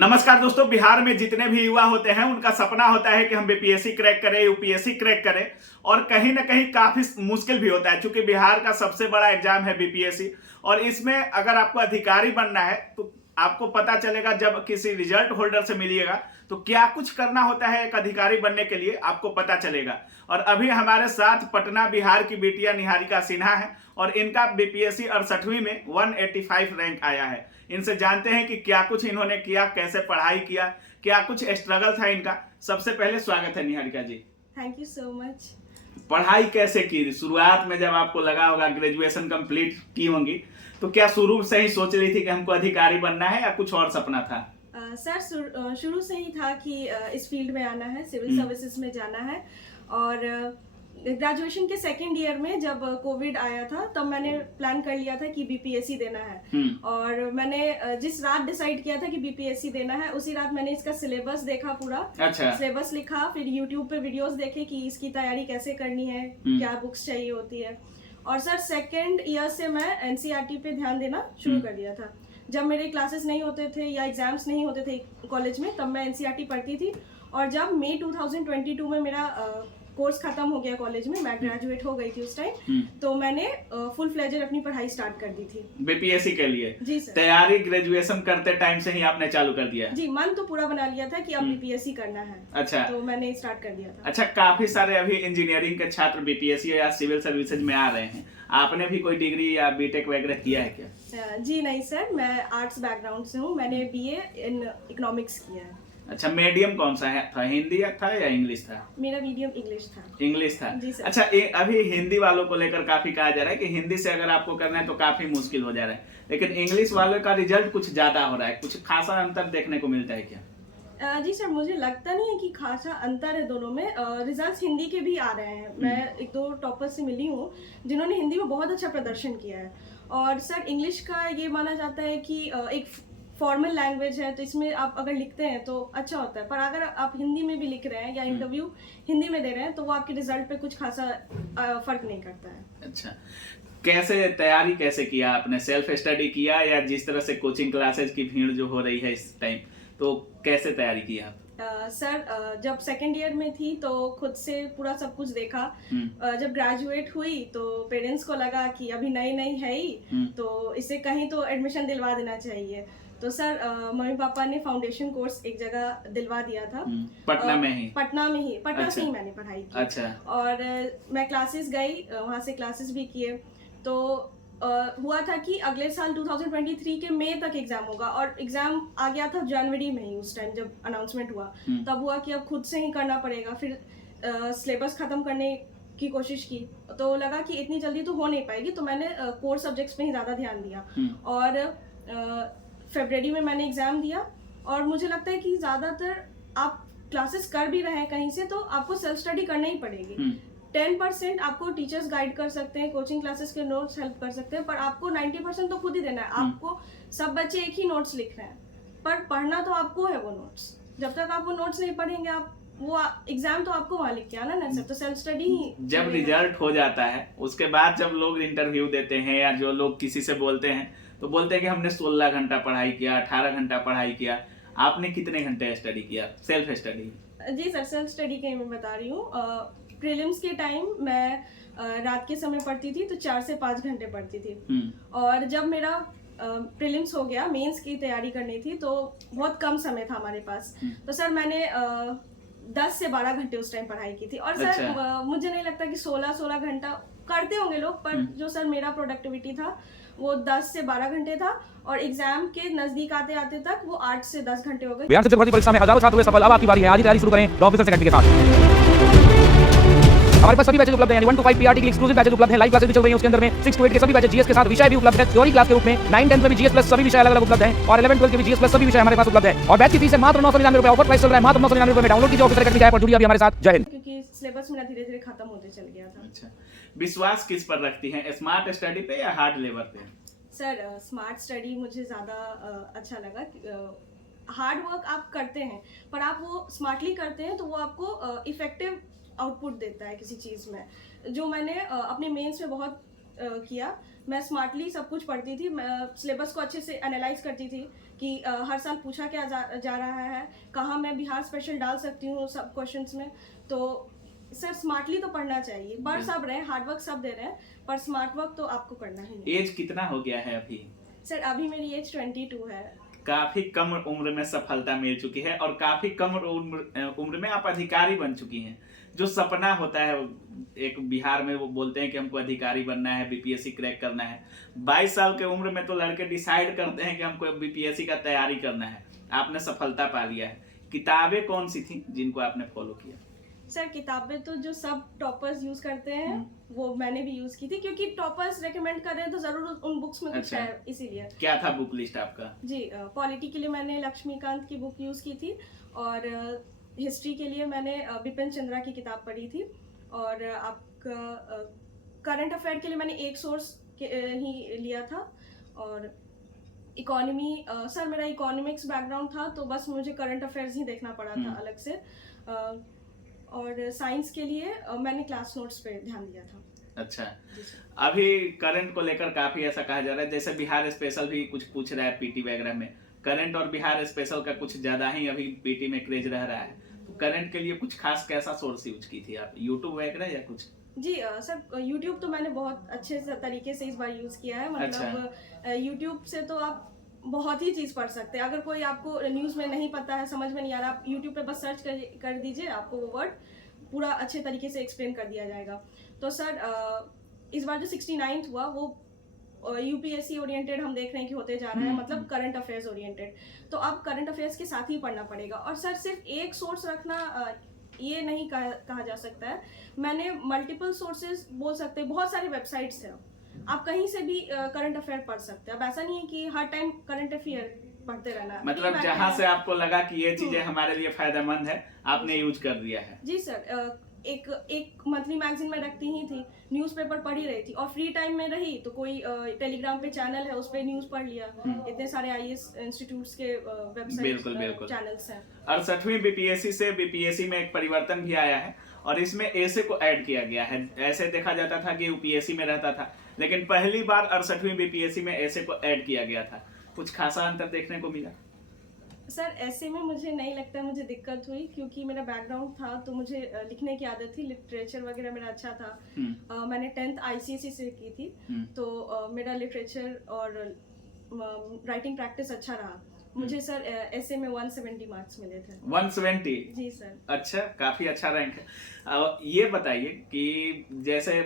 नमस्कार दोस्तों। बिहार में जितने भी युवा होते हैं उनका सपना होता है कि हम बीपीएससी क्रैक करें, यूपीएससी क्रैक करें, और कहीं ना कहीं काफी मुश्किल भी होता है क्योंकि बिहार का सबसे बड़ा एग्जाम है बीपीएससी। और इसमें अगर आपको अधिकारी बनना है तो आपको पता चलेगा जब किसी रिजल्ट होल्डर से मिलिएगा तो क्या कुछ करना होता है एक अधिकारी बनने के लिए, आपको पता चलेगा। और अभी हमारे साथ पटना बिहार की बेटियां निहारिका सिन्हा है और इनका बीपीएससी 68वीं में 185 रैंक आया है। इनसे जानते हैं कि क्या कुछ इन्होंने किया, कैसे पढ़ाई किया, क्या कुछ स्ट्रगल था इनका। सबसे पहले स्वागत है Niharika ji. Thank you so much. पढ़ाई कैसे की शुरुआत में, जब आपको लगा होगा ग्रेजुएशन कंप्लीट की होंगी तो क्या शुरू से ही सोच रही थी कि हमको अधिकारी बनना है या कुछ और सपना था? सर शुरू से ही था कि इस फील्ड में आना है, सिविल सर्विसेज में जाना है। और ग्रेजुएशन के सेकेंड ईयर में जब कोविड आया था तब मैंने प्लान कर लिया था कि बीपीएससी देना है। और मैंने जिस रात डिसाइड किया था कि बीपीएससी देना है उसी रात मैंने इसका सिलेबस देखा पूरा। अच्छा। सिलेबस लिखा, फिर यूट्यूब पे वीडियोस देखे कि इसकी तैयारी कैसे करनी है, क्या बुक्स चाहिए होती है। और सर सेकेंड ईयर से मैं एनसीईआरटी पे ध्यान देना शुरू कर दिया था। जब मेरे क्लासेस नहीं होते थे या एग्जाम्स नहीं होते थे कॉलेज में तब मैं एनसीईआरटी पढ़ती थी। और जब मई 2022 में मेरा कोर्स खत्म हो गया कॉलेज में, मैं ग्रेजुएट हो गई थी उस टाइम, तो मैंने फुल फ्लेजेड अपनी पढ़ाई स्टार्ट कर दी थी बीपीएससी के लिए। जी सर। तैयारी ग्रेजुएशन करते टाइम से ही आपने चालू कर दिया? जी, मन तो पूरा बना लिया था कि अब बीपीएससी करना है। अच्छा। तो मैंने स्टार्ट कर दिया था। अच्छा, काफी सारे अभी इंजीनियरिंग के छात्र बीपीएससी या सिविल सर्विसेज में आ रहे हैं, आपने भी कोई डिग्री या बीटेक वगैरह किया है क्या? जी नहीं सर, मैं आर्ट्स बैकग्राउंड से हूँ। मैंने बीए इन इकोनॉमिक्स किया है। अच्छा, मीडियम कौन सा है था, हिंदी था या इंग्लिश था? मेरा मीडियम इंग्लिश था। इंग्लिश था जी सर। अच्छा, अभी हिंदी वालों को लेकर काफी कहा जा रहा है कि हिंदी से अगर आपको करना है तो काफी मुश्किल हो जा रहा है, लेकिन इंग्लिश वालों का रिजल्ट कुछ ज्यादा हो रहा है, कुछ खासा अंतर देखने को मिलता है क्या? जी सर, मुझे लगता नहीं है कि खासा अंतर है दोनों में। रिजल्ट्स हिंदी के भी आ रहे हैं। मैं एक दो टॉपर्स से मिली हूँ जिन्होंने हिंदी में बहुत अच्छा प्रदर्शन किया है। और सर इंग्लिश का ये माना जाता है कि एक फॉर्मल लैंग्वेज है, तो इसमें आप अगर लिखते हैं तो अच्छा होता है, पर अगर आप हिंदी में भी लिख रहे हैं या इंटरव्यू हिंदी में दे रहे हैं तो वो आपके रिजल्ट पे कुछ खासा फर्क नहीं करता है। अच्छा, कैसे तैयारी कैसे किया आपने? सेल्फ स्टडी किया या जिस तरह से कोचिंग क्लासेस की भीड़ जो हो रही है इस टाइम, तो कैसे तैयारी किया आप? सर जब सेकेंड ईयर में थी तो खुद से पूरा सब कुछ देखा। जब ग्रेजुएट हुई तो पेरेंट्स को लगा कि अभी नई नई है ही तो इसे कहीं तो एडमिशन दिलवा देना चाहिए। तो सर मम्मी पापा ने फाउंडेशन कोर्स एक जगह दिलवा दिया था। पटना में ही? पटना से ही मैंने पढ़ाई की। अच्छा। और मैं क्लासेस गई, वहाँ से क्लासेस भी किए। तो हुआ था कि अगले साल 2023 के मई तक एग्जाम होगा और एग्जाम आ गया था जनवरी में ही। उस टाइम जब अनाउंसमेंट हुआ तब हुआ कि अब खुद से ही करना पड़ेगा। फिर सिलेबस खत्म करने की कोशिश की तो लगा कि इतनी जल्दी तो हो नहीं पाएगी, तो मैंने कोर सब्जेक्ट्स पे ही ज़्यादा ध्यान दिया। और फरवरी में मैंने एग्जाम दिया। और मुझे लगता है कि ज़्यादातर आप क्लासेस कर भी रहे हैं कहीं से तो आपको सेल्फ स्टडी करना ही पड़ेगी। 10% आपको टीचर्स गाइड कर सकते हैं, कोचिंग क्लासेस के नोट्स हेल्प कर सकते हैं, पर आपको 90% तो खुद ही देना है। आपको सब बच्चे एक ही नोट्स लिख रहे हैं पर पढ़ना तो आपको है वो नोट्स। जब तक आप वो नोट्स नहीं पढ़ेंगे आप वो एग्जाम तो आपको वहाँ लिख के आना ना सर। तो सेल्फ स्टडी ही। जब रिजल्ट हो जाता है उसके बाद जब लोग इंटरव्यू देते हैं या जो लोग किसी से बोलते हैं तो बोलते हैं कि हमने 16 घंटा पढ़ाई किया, 18 घंटा पढ़ाई किया। आपने कितने घंटे स्टडी किया, सेल्फ स्टडी? जी सर, सेल्फ स्टडी के मैं बता रही हूँ। प्रीलिम्स के टाइम मैं रात के समय पढ़ती थी तो 4 से 5 घंटे पढ़ती थी। और जब मेरा प्रीलिम्स हो गया, मेंस की तैयारी करनी थी तो बहुत कम समय था हमारे पास। तो सर मैंने 10 से 12 घंटे उस टाइम पढ़ाई की थी। और सर अच्छा। मुझे नहीं लगता कि 16 घंटा करते होंगे लोग, पर जो सर मेरा प्रोडक्टिविटी था वो 10 से 12 घंटे था। और एग्जाम के नजदीक आते आते तक वो 8 से 10 घंटे हो गए। बिहार सबसे भर्ती परीक्षा में हजारों छात्र हुए सफल। अब आपकी बारी है, आज ही तैयारी शुरू करें ऑफिसर सेकेंडरी के साथ। हमारे पास सभी बैचेज उपलब्ध हैं, 1 to 5 पीआरटी के एक्सक्लूसिव बैचेज उपलब्ध हैं, लाइव क्लासेस भी चल रही हैं। उसके अंदर में 6 to 8 के सभी बैचेज जीएस के साथ विषय भी उपलब्ध है, थ्योरी क्लास के रूप में। 9-10 में भी जीएस प्लस सभी विषय अलग अलग उपलब्ध हैं और 11-12 के भी जीएस प्लस सभी विषय हमारे पास उपलब्ध है। और बैच की फीस है मात्र 999 रुपए। ऑफर प्राइस चल रहा है मात्र 999 रुपए में। डाउनलोड कीजिए ऑफिसर एकेडमी ऐप और जुड़िए अभी हमारे साथ। जय हिंद। क्योंकि सिलेबस मेरा धीरे धीरे खत्म होते चल गया था। अच्छा, विश्वास किस पर रखती हैं, स्मार्ट स्टडी पे या हार्ड लेबर पे? सर स्मार्ट स्टडी मुझे ज़्यादा अच्छा लगा। हार्ड वर्क आप करते हैं पर आप वो स्मार्टली करते हैं तो वो आपको इफेक्टिव आउटपुट देता है किसी चीज़ में। जो मैंने अपने मेंस में बहुत किया। मैं स्मार्टली सब कुछ पढ़ती थी, मैं सिलेबस को अच्छे से एनालाइज करती थी कि हर साल पूछा क्या जा रहा है, कहाँ मैं बिहार स्पेशल डाल सकती हूँ सब क्वेश्चंस में। तो सर स्मार्टली तो पढ़ना चाहिए, पढ़ सब रहे हैं, हार्डवर्क सब दे रहे हैं, पर स्मार्ट वर्क तो आपको करना ही है। एज कितना हो गया है अभी? सर अभी मेरी एज 22 है। काफी कम उम्र में सफलता मिल चुकी है और काफी कम उम्र में आप अधिकारी बन चुकी हैं। जो सपना होता है एक बिहार में, वो बोलते हैं कि हमको अधिकारी बनना है, बीपीएससी क्रैक करना है। 22 साल के उम्र में तो लड़के डिसाइड करते हैं कि हमको बीपीएससी का तैयारी करना है। आपने सफलता पा लिया है। किताबें कौन सी थी जिनको आपने फॉलो किया? सर किताबें तो जो सब टॉपर्स यूज करते हैं वो मैंने भी यूज की थी, क्योंकि टॉपर्स रेकमेंड कर रहे हैं तो जरूर उन बुक्स में कुछ है, इसीलिए। क्या था बुक लिस्ट आपका? जी पॉलिटी के लिए मैंने लक्ष्मीकांत की बुक यूज की थी, और हिस्ट्री के लिए मैंने बिपिन चंद्रा की किताब पढ़ी थी, और आपका करंट अफेयर के लिए मैंने एक सोर्स ही लिया था। और इकोनॉमी, सर मेरा इकोनॉमिक्स बैकग्राउंड था तो बस मुझे करंट अफेयर्स ही देखना पड़ा था अलग से। और साइंस के लिए मैंने क्लास नोट्स पे ध्यान दिया था। अच्छा, अभी करंट को लेकर काफी ऐसा कहा जा रहा है जैसे बिहार स्पेशल भी कुछ पूछ रहा है पीटी वगैरह में। करंट और बिहार स्पेशल का कुछ ज्यादा ही अभी पीटी में क्रेज रह रहा है, तो करंट के लिए कुछ खास कैसा सोर्स यूज की थी आप, यूट्यूब वगैरह या कुछ? जी सर यूट्यूब तो मैंने बहुत अच्छे तरीके से इस बार यूज किया है। मतलब यूट्यूब से तो आप बहुत ही चीज पढ़ सकते हैं। अगर कोई आपको न्यूज में नहीं पता है, समझ में नहीं आ रहा, आप यूट्यूब पे बस सर्च कर दीजिए, आपको वो वर्ड पूरा अच्छे तरीके से एक्सप्लेन कर दिया जाएगा। तो सर इस बार जो 69th हुआ वो यूपीएससी ओरिएंटेड हम देख रहे हैं कि होते जा रहा है, मतलब करंट अफेयर्स ओरिएंटेड। तो अब करंट अफेयर्स के साथ ही पढ़ना पड़ेगा। और सर सिर्फ एक सोर्स रखना ये नहीं कहा जा सकता है, मैंने मल्टीपल सोर्सेज बोल सकते हैं, बहुत सारे वेबसाइट्स हैं, आप कहीं से भी करंट अफेयर पढ़ सकते हैं। अब ऐसा नहीं है कि हर टाइम करंट अफेयर पढ़ते रहना, मतलब जहां से आपको लगा कि ये चीजें हमारे लिए फायदेमंद है आपने यूज कर दिया है। जी सर एक मंथली मैगजीन में रखती ही थी, न्यूज़पेपर पढ़ ही रही थी, और फ्री टाइम में रही तो कोई टेलीग्राम पे चैनल है उस पे न्यूज पढ़ लिया। इतने सारे आईएएस इंस्टीट्यूट्स के वेबसाइट चैनल्स हैं। 68वीं बीपीएससी से बीपीएससी में एक परिवर्तन भी आया है और इसमें ऐसे को ऐड किया गया है। ऐसे देखा जाता था कि यूपीएससी में रहता था, लेकिन पहली बार 68वीं बीपीएससी में ऐसे को ऐड किया गया था। कुछ खासा अंतर देखने को मिला? सर ऐसे में मुझे नहीं लगता मुझे दिक्कत हुई, क्योंकि मेरा बैकग्राउंड था तो मुझे लिखने की आदत थी, लिटरेचर वगैरह मेरा अच्छा था। मैंने 10th आईसीएसई से की थी, तो मेरा लिटरेचर और राइटिंग प्रैक्टिस अच्छा रहा। मुझे सर ऐसे में 170 मार्क्स मिले थे। 170? जी सर। अच्छा, काफी अच्छा रैंक है। ये बताइए कि जैसे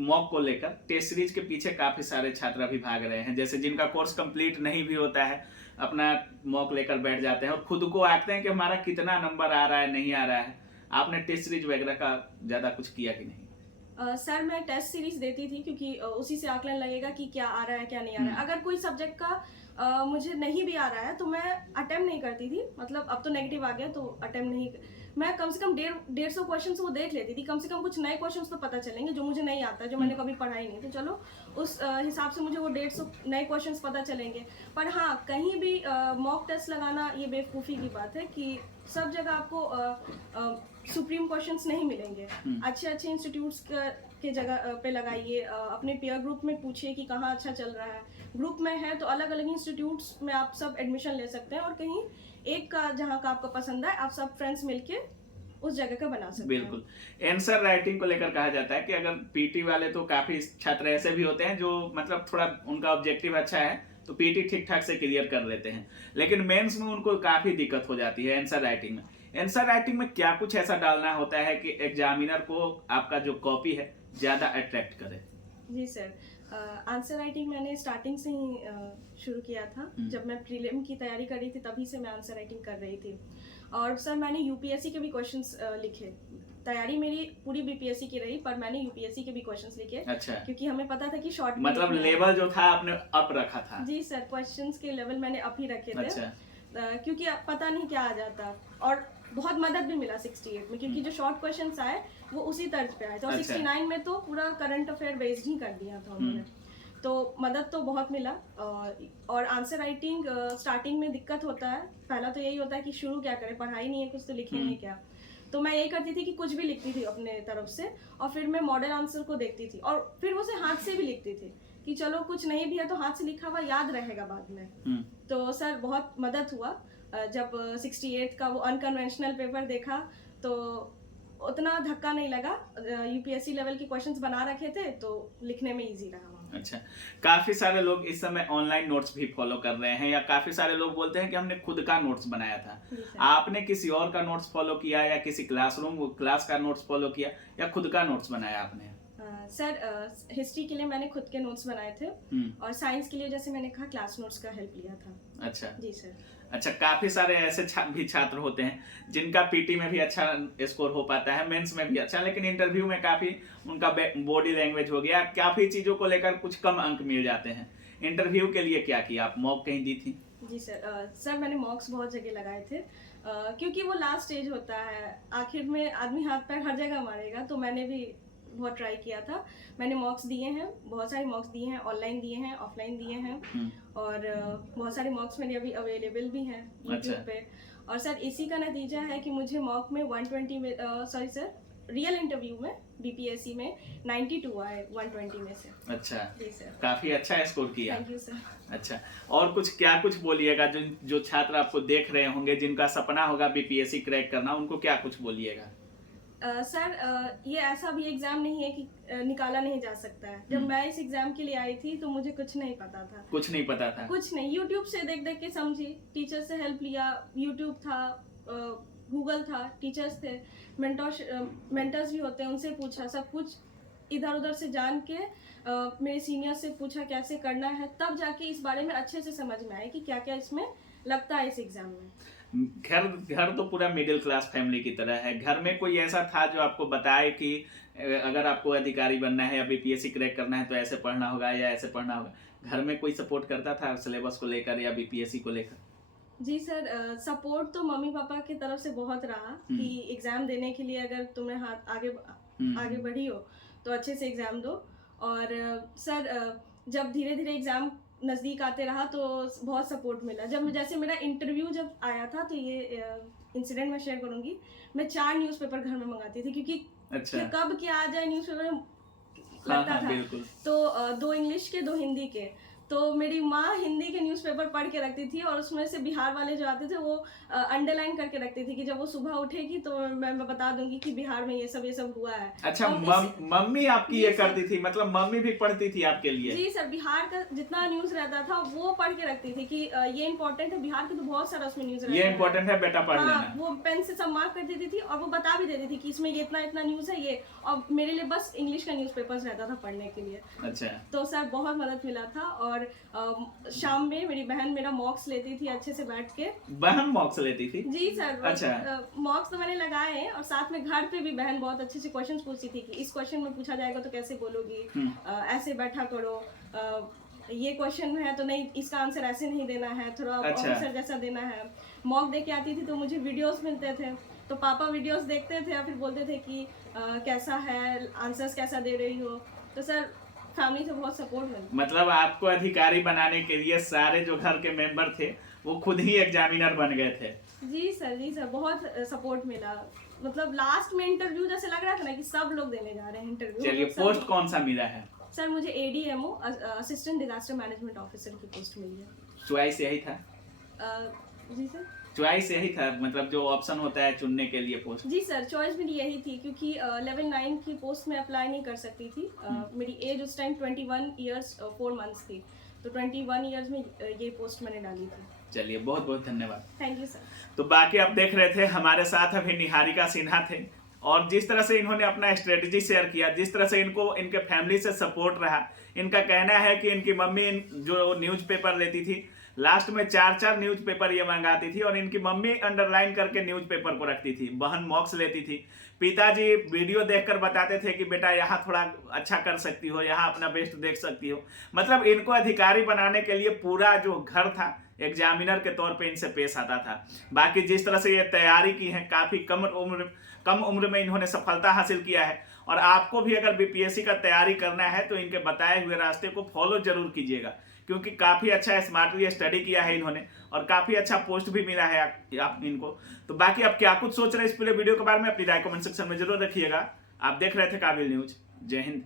मॉक को लेकर टेस्ट सीरीज के पीछे काफी सारे छात्र अभी भाग रहे हैं, जैसे जिनका कोर्स कंप्लीट नहीं भी होता है अपना मॉक लेकर बैठ जाते हैं और खुद को आंकते हैं कि हमारा कितना नंबर आ रहा है नहीं आ रहा है। आपने टेस्ट सीरीज वगैरह का ज्यादा कुछ किया कि नहीं? सर मैं टेस्ट सीरीज देती थी, क्योंकि उसी से आकलन लगेगा कि क्या आ रहा है क्या नहीं आ रहा है। अगर कोई सब्जेक्ट का मुझे नहीं भी आ रहा है तो मैं अटेम्प्ट नहीं करती थी, मतलब अब तो नेगेटिव आ गया तो अटेम्प्ट नहीं, मैं कम से कम 150 क्वेश्चन वो देख लेती थी, कम से कम कुछ नए क्वेश्चन तो पता चलेंगे जो मुझे नहीं आता, जो मैंने कभी पढ़ा ही नहीं, तो चलो उस हिसाब से मुझे वो 150 नए क्वेश्चन पता चलेंगे। पर हाँ, कहीं भी मॉक टेस्ट लगाना ये बेवकूफ़ी की बात है कि सब जगह आपको सुप्रीम क्वेश्चंस नहीं मिलेंगे। अच्छे अच्छे इंस्टीट्यूट्स के जगह पे लगाइए, अपने पीयर ग्रुप में पूछिए कि कहाँ अच्छा चल रहा है। ग्रुप में है तो अलग अलग इंस्टीट्यूट्स में आप सब एडमिशन ले सकते हैं, और कहीं एक का जहाँ का आपको पसंद है आप सब फ्रेंड्स मिलके उस जगह का बना सकते हैं। बिल्कुल। आंसर राइटिंग को लेकर कहा जाता है कि अगर पीटी वाले, तो काफी छात्र ऐसे भी होते हैं जो मतलब थोड़ा उनका ऑब्जेक्टिव अच्छा है तो पीटी ठीक ठाक से क्लियर कर लेते हैं, लेकिन मेंस में उनको काफी दिक्कत हो जाती है आंसर राइटिंग में। आंसर राइटिंग में क्या कुछ ऐसा डालना होता है कि एग्जामिनर को आपका जो कॉपी है ज्यादा अट्रैक्ट करे? जी सर, आंसर राइटिंग मैंने स्टार्टिंग से ही शुरू किया था। जब मैं प्रीलिम की तैयारी कर रही थी तभी से मैं आंसर राइटिंग कर रही थी। और सर मैंने यूपीएससी के भी क्वेश्चंस लिखे। तैयारी मेरी पूरी बीपीएससी की रही, पर मैंने यूपीएससी के भी क्वेश्चंस लिखे। अच्छा। क्योंकि हमें पता था कि शॉर्ट मतलब लेवल जो था आपने अप रखा था? जी सर, क्वेश्चंस के लेवल मैंने अप ही रखे थे। अच्छा। क्योंकि पता नहीं क्या आ जाता, और बहुत मदद भी मिला 68 में, क्योंकि जो शॉर्ट क्वेश्चंस आए वो उसी तर्ज पे आए थे। और 69 में तो पूरा करंट अफेयर बेस्ड ही कर दिया था उन्होंने, तो मदद तो बहुत मिला। और आंसर राइटिंग स्टार्टिंग में दिक्कत होता है, पहला तो यही होता है कि शुरू क्या करें, पढ़ाई नहीं है कुछ तो लिखे नहीं क्या। तो मैं यही करती थी कि कुछ भी लिखती थी अपने तरफ से, और फिर मैं मॉडल आंसर को देखती थी और फिर उसे हाथ से भी लिखती थी कि चलो कुछ नहीं भी है तो हाथ से लिखा हुआ याद रहेगा बाद में। तो सर बहुत मदद हुआ। जब 68 का वो अनकन्वेंशनल पेपर देखा तो उतना धक्का नहीं लगा। यूपीएससी लेवल के क्वेश्चंस बना रखे थे तो लिखने में इजी रहा। अच्छा, काफी सारे लोग इस समय ऑनलाइन नोट्स भी फॉलो कर रहे हैं, या काफी सारे लोग बोलते हैं कि हमने खुद का नोट्स बनाया था। आपने किसी और का नोट्स फॉलो किया, या किसी क्लास का नोट्स फॉलो किया, या खुद का नोट्स बनाया आपने? सर हिस्ट्री के लिए मैंने खुद के नोट्स बनाए थे, और साइंस के लिए जैसे मैंने कहा क्लास नोट्स का हेल्प लिया था। अच्छा जी सर। अच्छा, काफी सारे ऐसे भी छात्र होते हैं जिनका पीटी में भी अच्छा स्कोर हो पाता है, मेंस में भी अच्छा, लेकिन इंटरव्यू में काफी उनका बॉडी लैंग्वेज हो गया, काफी चीजों को लेकर कुछ कम अंक मिल जाते हैं। इंटरव्यू के लिए क्या किया आप? मॉक कहीं दी थी? जी सर। सर मैंने मॉक्स बहुत जगह लगाए थे, क्योंकि वो लास्ट स्टेज होता है, आखिर में आदमी हाथ पैर हर जगह मारेगा, तो मैंने भी बहुत ट्राई किया था। मैंने मॉक्स दिए हैं, बहुत सारे मॉक्स दिए हैं, ऑनलाइन दिए हैं, ऑफलाइन दिए हैं, और बहुत सारे मॉक्स मेरे अभी अवेलेबल भी हैं यूट्यूब पे। और सर इसी का नतीजा है कि मुझे मॉक में 120 में रियल इंटरव्यू में बीपीएससी में 92 आए 120 में से। अच्छा जी सर, काफी अच्छा स्कोर किया। Thank you sir. अच्छा, और कुछ बोलिएगा जो छात्र आपको देख रहे होंगे, जिनका सपना होगा बीपीएससी क्रैक करना, उनको क्या कुछ बोलिएगा? सर ये ऐसा भी एग्जाम नहीं है कि निकाला नहीं जा सकता है। जब मैं इस एग्जाम के लिए आई थी तो मुझे कुछ नहीं पता था। कुछ नहीं पता था? कुछ नहीं, यूट्यूब से देख देख के समझी, टीचर से हेल्प लिया, यूट्यूब था, गूगल था, टीचर्स थे, मेंटर्स भी होते हैं, उनसे पूछा, सब कुछ इधर उधर से जान के मेरे सीनियर से पूछा कैसे करना है, तब जाके इस बारे में अच्छे से समझ में आया कि क्या क्या इसमें लगता है इस एग्जाम में। घर तो पूरा मिडिल क्लास फैमिली की तरह है। घर में कोई ऐसा था जो आपको बताए कि अगर आपको अधिकारी बनना है या बीपीएससी क्रैक करना है तो ऐसे पढ़ना होगा या ऐसे पढ़ना होगा? घर में कोई सपोर्ट करता था सिलेबस को लेकर या बीपीएससी को लेकर? जी सर, सपोर्ट तो मम्मी पापा की तरफ से बहुत रहा कि एग्जाम देने के लिए अगर तुम्हें हाथ आगे बढ़ी हो तो अच्छे से एग्जाम दो। और सर जब धीरे धीरे एग्जाम नज़दीक आते रहा तो बहुत सपोर्ट मिला। जैसे मेरा इंटरव्यू जब आया था तो ये इंसिडेंट मैं शेयर करूंगी। मैं 4 न्यूज़पेपर घर में मंगाती थी, क्योंकि अच्छा। कब क्या आ जाए न्यूज़पेपर लगता था। बिल्कुल। तो 2 इंग्लिश के 2 हिंदी के, तो मेरी माँ हिंदी के न्यूज़पेपर पढ़ के रखती थी, और उसमें से बिहार वाले जो आते थे वो अंडरलाइन करके रखती थी कि जब वो सुबह उठेगी तो मैं बता दूंगी कि बिहार में ये सब हुआ है। अच्छा, मम्मी आपकी ये करती थी? मतलब मम्मी भी पढ़ती थी आपके लिए? जी सर, बिहार का जितना न्यूज रहता था वो पढ़ के रखती थी कि ये इम्पोर्टेंट है, बिहार के तो बहुत सारा उसमें न्यूज रहता है, ये इम्पोर्टेंट है बेटा, पढ़ लेना। वो पेन से सब मार्क कर देती थी, और वो बता भी देती थी कि इसमें ये इतना न्यूज है ये, और मेरे लिए बस इंग्लिश का न्यूज़पेपर्स रहता था पढ़ने के लिए। अच्छा। तो सर बहुत मदद मिला था। और शाम में मेरी बहन मेरा मॉक्स लेती थी अच्छे से बैठ के। बहन मॉक्स लेती थी? जी सर। अच्छा। मॉक्स तो मैंने लगाए हैं, और साथ में घर पे भी बहन बहुत अच्छे से क्वेश्चंस पूछती थी कि इस क्वेश्चन में पूछा जाएगा तो कैसे बोलोगी, ऐसे बैठा करो, ये क्वेश्चन है तो नहीं, इसका आंसर ऐसे नहीं देना है, थोड़ा आंसर जैसा देना है। मॉक दे के आती थी तो मुझे वीडियोस मिलते थे, तो पापा वीडियोस देखते थे और फिर बोलते थे कि कैसा है, आंसर्स कैसा दे रही हो। तो सर फैमिली से बहुत सपोर्ट मिला। मतलब आपको अधिकारी बनाने के लिए सारे जो घर के मेंबर थे वो खुद ही एग्जामिनर बन गए थे? जी सर, बहुत सपोर्ट मिला। मतलब लास्ट में इंटरव्यू जैसे लग रहा था ना कि सब लोग देने जा रहे हैं इंटरव्यू। चलिए, पोस्ट कौन सा मिला है? सर मुझे ADMO assistant disaster management officer की पोस्ट मिली है। चॉइस यही था? जी सर, चॉइस यही था, मतलब जो ऑप्शन होता है चुनने के लिए पोस्ट? जी सर, चॉइस मेरी यही थी, क्योंकि लेवल 9 की पोस्ट में अप्लाई नहीं कर सकती थी। मेरी एज उस टाइम 21 ईयर्स 4 मंथ्स थी, तो 21 ईयर्स में ये पोस्ट मैंने डाली थी। चलिए, बहुत बहुत धन्यवाद। Thank you sir. तो बाकी आप देख रहे थे, हमारे साथ अभी निहारिका सिन्हा थे, और जिस तरह से इन्होंने अपना स्ट्रेटजी शेयर किया, जिस तरह से इनको इनके फैमिली से सपोर्ट रहा। इनका कहना है कि इनकी मम्मी जो न्यूज़पेपर लेती थी, लास्ट में 4 न्यूज़पेपर ये मंगाती थी, और इनकी मम्मी अंडरलाइन करके न्यूज़पेपर को रखती थी। बहन मॉक्स लेती थी। पिताजी वीडियो देखकर बताते थे कि बेटा यहाँ थोड़ा अच्छा कर सकती हो, यहाँ अपना बेस्ट देख सकती हो। मतलब इनको अधिकारी बनाने के लिए पूरा जो घर था एग्जामिनर के तौर पे इनसे पेश आता था। बाकी जिस तरह से ये तैयारी की है, काफ़ी कम उम्र में इन्होंने सफलता हासिल किया है। और आपको भी अगर बीपीएससी का तैयारी करना है तो इनके बताए हुए रास्ते को फॉलो जरूर कीजिएगा, क्योंकि काफ़ी अच्छा स्मार्टली स्टडी किया है इन्होंने, और काफ़ी अच्छा पोस्ट भी मिला है आप इनको। तो बाकी आप क्या कुछ सोच रहे हैं इस पूरे वीडियो के बारे में, अपनी राय कमेंट सेक्शन में जरूर रखिएगा। आप देख रहे थे काबिल न्यूज। जय हिंद।